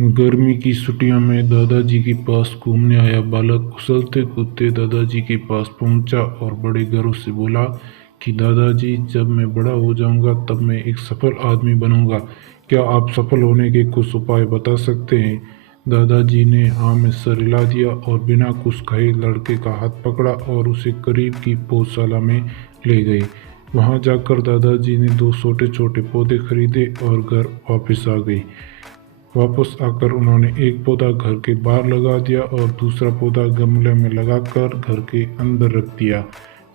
गर्मी की छुट्टियों में दादाजी के पास घूमने आया बालक उछलते कूदते दादाजी के पास पहुंचा और बड़े गर्व से बोला कि दादाजी, जब मैं बड़ा हो जाऊंगा तब मैं एक सफल आदमी बनूंगा। क्या आप सफल होने के कुछ उपाय बता सकते हैं? दादाजी ने हाँ में सर हिला दिया और बिना कुछ कहे लड़के का हाथ पकड़ा और उसे करीब की पौधशाला में ले गए। वहां जाकर दादाजी ने दो छोटे छोटे पौधे खरीदे और घर वापस आ गए। वापस आकर उन्होंने एक पौधा घर के बाहर लगा दिया और दूसरा पौधा गमले में लगाकर घर के अंदर रख दिया।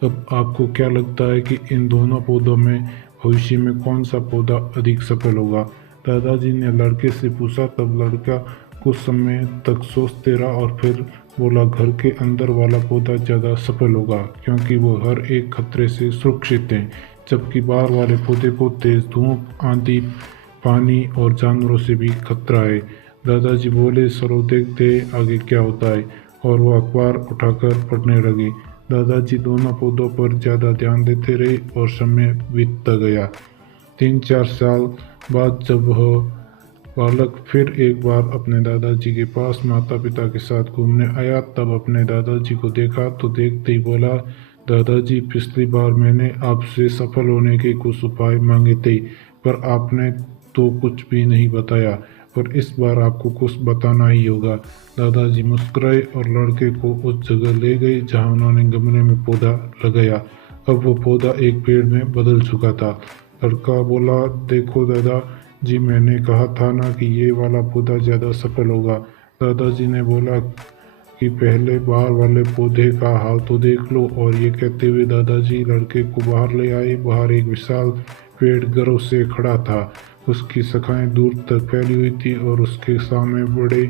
अब आपको क्या लगता है कि इन दोनों पौधों में भविष्य में कौन सा पौधा अधिक सफल होगा? दादाजी ने लड़के से पूछा। तब लड़का कुछ समय तक सोचते रहा और फिर बोला, घर के अंदर वाला पौधा ज़्यादा सफल होगा क्योंकि वो हर एक खतरे से सुरक्षित है, जबकि बाहर वाले पौधे को तेज धूप, आंधी, पानी और जानवरों से भी खतरा है। दादाजी बोले, चलो देखते आगे क्या होता है, और वो अखबार उठाकर पढ़ने लगे। दादाजी दोनों पौधों पर ज़्यादा ध्यान देते रहे और समय बीतता गया। 3-4 साल बाद जब वह बालक फिर एक बार अपने दादाजी के पास माता पिता के साथ घूमने आया, तब अपने दादाजी को देखा तो देखते ही बोला, दादाजी, पिछली बार मैंने आपसे सफल होने के कुछ उपाय मांगे थे, पर आपने तो कुछ भी नहीं बताया, और इस बार आपको कुछ बताना ही होगा। दादाजी मुस्कुराए और लड़के को उस जगह ले गए जहां उन्होंने गमले में पौधा लगाया। अब वो पौधा एक पेड़ में बदल चुका था। लड़का बोला, देखो दादा जी, मैंने कहा था ना कि ये वाला पौधा ज़्यादा सफल होगा। दादाजी ने बोला कि पहले बाहर वाले पौधे का हाल तो देख लो, और ये कहते हुए दादाजी लड़के को बाहर ले आए। बाहर एक विशाल पेड़ गर्व से खड़ा था। उसकी शाखाएं दूर तक फैली हुई थी और उसके सामने बड़े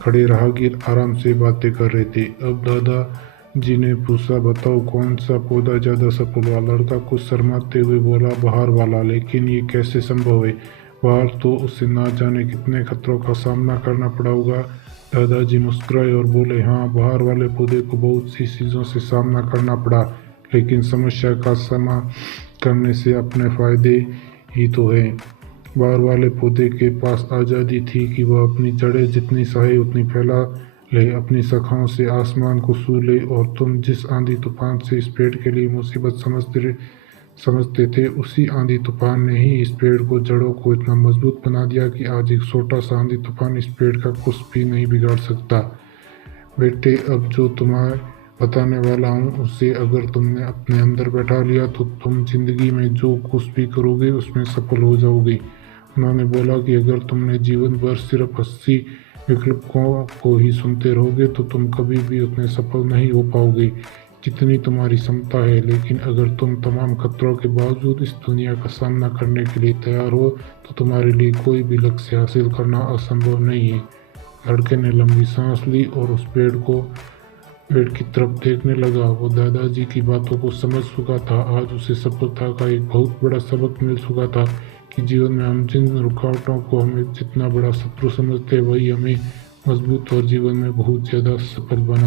खड़े राहगीर आराम से बातें कर रहे थे। अब दादाजी ने पूछा, बताओ कौन सा पौधा ज़्यादा सफल हुआ? लड़का कुछ शर्माते हुए बोला, बाहर वाला। लेकिन ये कैसे संभव है? बाहर तो उसे ना जाने कितने खतरों का सामना करना पड़ा होगा। दादाजी मुस्कुराए और बोले, हाँ, बाहर वाले पौधे को बहुत सी चीज़ों से सामना करना पड़ा, लेकिन समस्या का सामना करने से अपने फायदे ही तो है। बाहर वाले पौधे के पास आज़ादी थी कि वह अपनी जड़ें जितनी चाहे उतनी फैला ले, अपनी शाखाओं से आसमान को छू ले, और तुम जिस आंधी तूफान से इस पेड़ के लिए मुसीबत समझते थे, उसी आंधी तूफान ने ही इस पेड़ को जड़ों को इतना मजबूत बना दिया कि आज एक छोटा सा आंधी तूफान इस पेड़ का कुछ भी नहीं बिगाड़ सकता। बेटे, अब जो तुम्हें बताने वाला हूँ उसे अगर तुमने अपने अंदर बैठा लिया तो तुम जिंदगी में जो कुछ भी करोगे उसमें सफल हो जाओगे। उन्होंने बोला कि अगर तुमने जीवन भर सिर्फ 80 विकल्पों को ही सुनते रहोगे तो तुम कभी भी उतने सफल नहीं हो पाओगे जितनी तुम्हारी क्षमता है। लेकिन अगर तुम तमाम खतरों के बावजूद इस दुनिया का सामना करने के लिए तैयार हो तो तुम्हारे लिए कोई भी लक्ष्य हासिल करना असंभव नहीं है। लड़के ने लंबी सांस ली और उस पेड़ की तरफ देखने लगा। वो दादाजी की बातों को समझ चुका था। आज उसे सफलता का एक बहुत बड़ा सबक मिल चुका था कि जीवन में हम जिन रुकावटों को हमें जितना बड़ा शत्रु समझते हैं वही हमें मजबूत और जीवन में बहुत ज़्यादा सफल बना